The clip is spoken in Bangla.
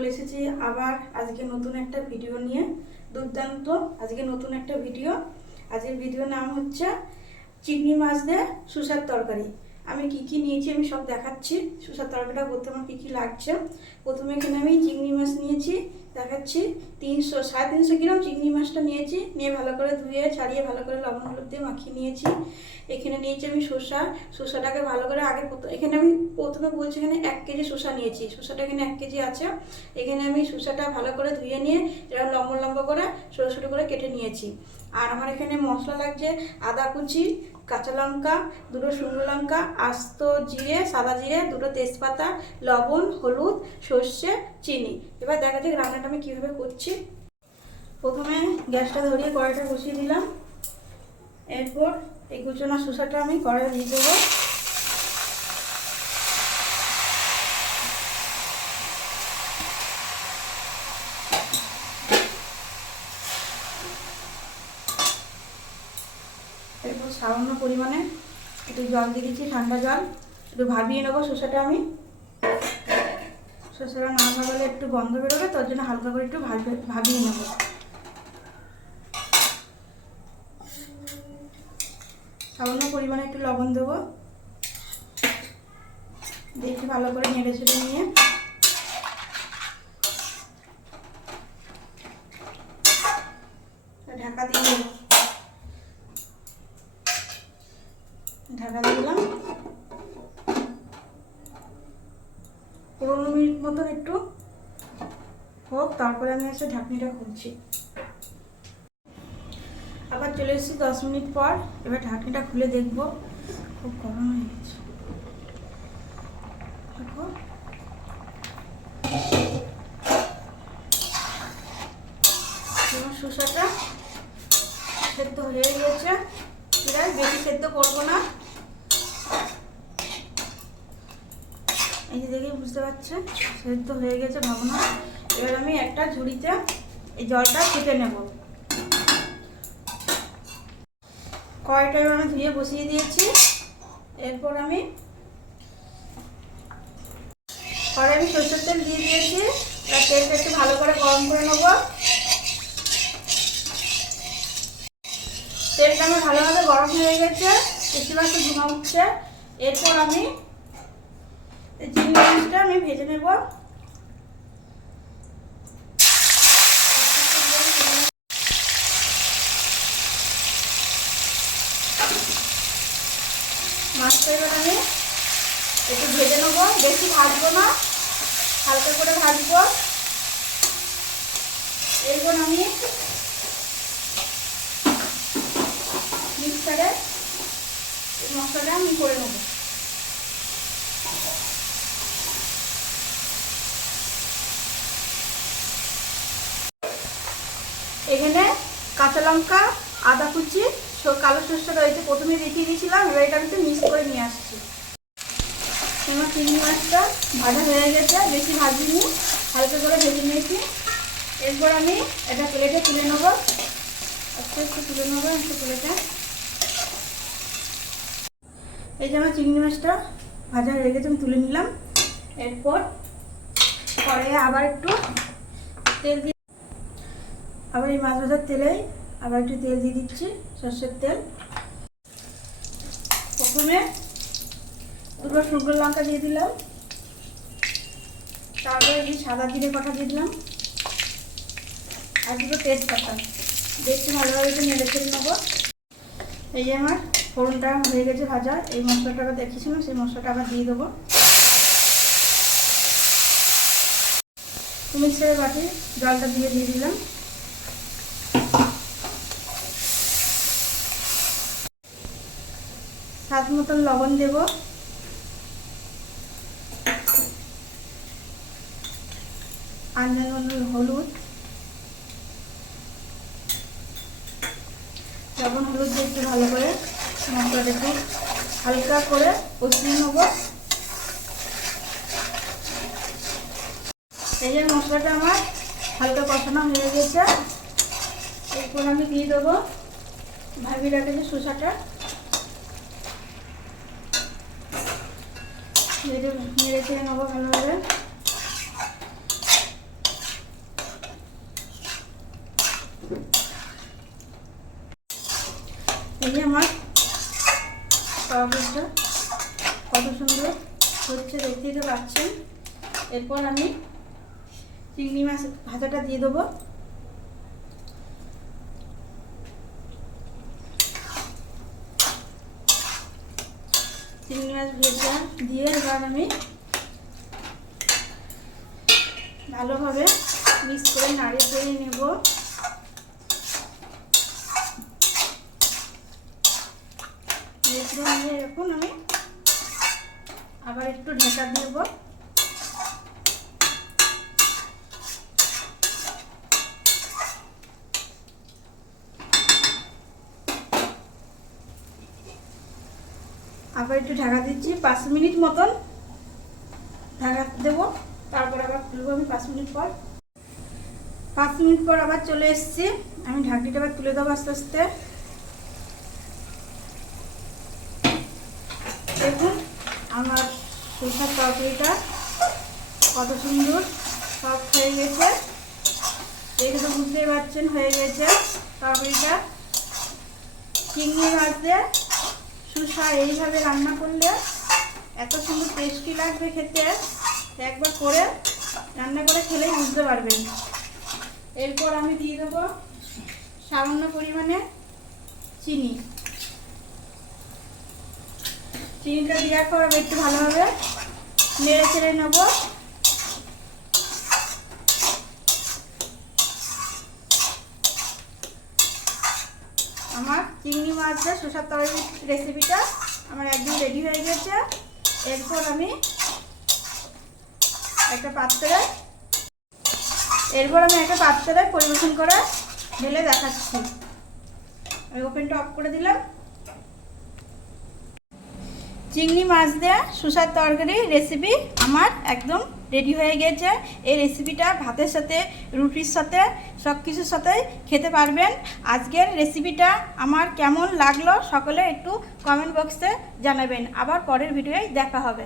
চলে এসেছি আবার আজকে নতুন একটা ভিডিও নিয়ে। দুর্দান্ত আজকে নতুন একটা ভিডিও। আজকের ভিডিওর নাম হচ্ছে চিংড়ি মাছ দিয়ে শুষার তরকারি। আমি কি নিয়েছি আমি সব দেখাচ্ছি। শুষার তরকারিটা করতে আমার কী লাগছে। প্রথমে এখানে আমি চিংড়ি মাছ নিয়েছি, দেখাচ্ছি। 300-350 গ্রাম চিংড়ি মাছটা নিয়েছি, নিয়ে ভালো করে ধুয়ে ছাড়িয়ে ভালো করে লবণ হলুদ দিয়ে মাখিয়ে নিয়েছি। এখানে নিয়েছি আমি শসাটাকে ভালো করে এখানে আমি প্রথমে বলছি এখানে 1 কেজি শসা নিয়েছি। শসাটা এখানে 1 কেজি আছে। এখানে আমি শসাটা ভালো করে ধুয়ে নিয়ে এরকম লম্বা লম্বা করে ছোটো ছোটো করে কেটে নিয়েছি। আর আমার এখানে মশলা লাগছে আদা কুচি, কাঁচা লঙ্কা, 2টো শুকনো লঙ্কা, আস্ত জিরে, সাদা জিরে, 2টো তেজপাতা, লবণ, হলুদ, সর্ষে, চিনি। এবার দেখা যাক রান্নাটা আমি কীভাবে করছি। প্রথমে গ্যাসটা ধরিয়ে কড়াইটা বসিয়ে দিলাম। এরপর এই কুচনা শসাটা আমি কড়াইয়ে দিয়ে দেবো। এরপর সামান্য পরিমাণে একটু জল দিয়ে দিচ্ছি, ঠান্ডা জল। একটু ভাবিয়ে নেবো শসাটা আমি। শসাটা না ভাবলে একটু গন্ধ বেরোবে, তার জন্য হালকা করে একটু ভাবিয়ে নেবো। সামান্য পরিমাণে একটু লবণ দেবো, দেখি ভালো করে নেড়ে চেড়ে নিয়ে ঢাকা দিয়ে দেবো। ঢাকা দিয়ে দিলাম। 15 মিনিট মতন একটু হোক, তারপরে আমি এসে ঢাকনিটা খুলছি। আবার চলে এসেছি 10 মিনিট পর। এবার ঢাকনিটা খুলে দেখবো। খুব গরম হয়ে গেছে দেখো। আমার শসাটা সেদ্ধ হয়ে গেছে। প্রায় বেশি সেদ্ধ করবো না, এই যে দেখে বুঝতে পারছে সেদ্ধ হয়ে গেছে ভাবো না। এবার আমি একটা ঝুড়িতে এই জলটা ফুটে নেব। কড়াইটা আমি ধুয়ে বসিয়ে দিয়েছি। এরপর আমি সরষের তেল দিয়ে দিয়েছি। এবার তেলটা একটু ভালো করে গরম করে নেব। তেলটা আমার ভালোভাবে গরম হয়ে গেছে, বেশিরভাগ ধোঁয়া উঠছে। এরপর আমি চিংড়ি মাছটা আমি ভেজে নেব। মাছটা এবার আমি একটু ভেজে নেবো, বেশি ভাজবো না, হালকা করে ভাজবো। এরপর আমি মিক্সারে এই মশলাটা আমি করে নেব। এখানে কাঁচা লঙ্কা, আদা কুচি, কালো সরষে রয়েছে, প্রথমে দেখিয়ে দিয়েছিলাম। এবার এটা আমি একটু মিক্স করে নিয়ে আসছি। আমার চিংড়ি মাছটা ভাজা হয়ে গেছে, বেশি ভাজিনি, হালকা করে ভেজে নিয়েছি। এরপর আমি এটা প্লেটে তুলে নেব। একটু তুলে নেবো একটু প্লেটে। এই যে আমার চিংড়ি মাছটা ভাজা হয়ে গেছে, আমি তুলে নিলাম। এরপর কড়াইয়ে আবার একটু তেল দিয়ে, আবার এই মাছ ভাজার তেলেই আবার একটু তেল দিয়ে দিচ্ছি, সর্ষের তেল। প্রথমে 2টো শুকনো লঙ্কা দিয়ে দিলাম, তারপরে এই সাদা জিরে কটা দিয়ে দিলাম, আর 2টো তেজপাতা। দেখছি ভালোভাবে একটু নেড়ে চেড়ে নেবো। এই যে আমার ফোড়নটা হয়ে গেছে ভাজা। এই মশলাটা আবার দেখিয়েছিলাম, সেই মশলাটা আবার দিয়ে দেবো। মিক্সারের বাটি জলটা দিয়ে দিলাম। স্বাদ মতন লবণ দেব, আন্দাজ মতন হলুদ, লবণ হলুদ দিয়ে একটু ভালো করে মশলাটা একটু হালকা করে কষিয়ে নেব। এই যে মশলাটা আমার হালকা কষানো হয়ে গেছে। এরপর আমি দিয়ে দেবো ভাবিয়ে রাখা যে শসাটা। নেড়ে চেড়ে নেবো ভালোভাবে। এই যে আমার তরকারিটা কত সুন্দর হচ্ছে, দেখতেই তো পাচ্ছেন। এরপর আমি চিংড়ি মাছ ভাজাটা দিয়ে দেবো। চিংড়ি মাছ ভেজা দিয়ে এবার আমি ভালোভাবে মিক্স করে নাড়িয়ে চেড়ে নেব। নিয়ে এখন আমি আবার একটু ঢাকা দেব। আবার একটু ঢাকা দিচ্ছি 5 মিনিট মতন ঢাকা দেবো, তারপর আবার তুলবো আমি 5 মিনিট পর। 5 মিনিট পর আবার চলে এসেছি, আমি ঢাকনিটা আবার তুলে দেবো আস্তে আস্তে। দেখুন আমার সরষের তরকারিটা কত সুন্দর সব হয়ে গেছে, দেখে তো বুঝতেই পারছেন হয়ে গেছে তরকারিটা। চিংড়ি মাছ দিয়ে শসা এইভাবে রান্না করলে এত সুন্দর টেস্টি লাগবে খেতে, একবার করে রান্না করে খেলেই বুঝতে পারবেন। এরপর আমি দিয়ে দেবো সামান্য পরিমাণে চিনি। চিনিটা দেওয়ার পর একটু ভালোভাবে নেড়ে চেড়ে নেব। আমার চিংড়ি মাছ দিয়ে শসার তরকারি রেসিপিটা আমার একদম রেডি হয়ে গেছে। এরপর আমি একটা পাত্রে পরিবেশন করে ঢেলে দেখাচ্ছি। আমি ওভেনটা অফ করে দিলাম। চিংড়ি মাছ দিয়ে শসার তরকারি রেসিপি আমার একদম রেডি হয়ে গেছে। এই রেসিপিটা ভাতের সাথে, রুটির সাথে, সব কিছুর সাথেই খেতে পারবেন। আজকের রেসিপিটা আমার কেমন লাগলো সকলে একটু কমেন্ট বক্সে জানাবেন। আবার পরের ভিডিওয় দেখা হবে।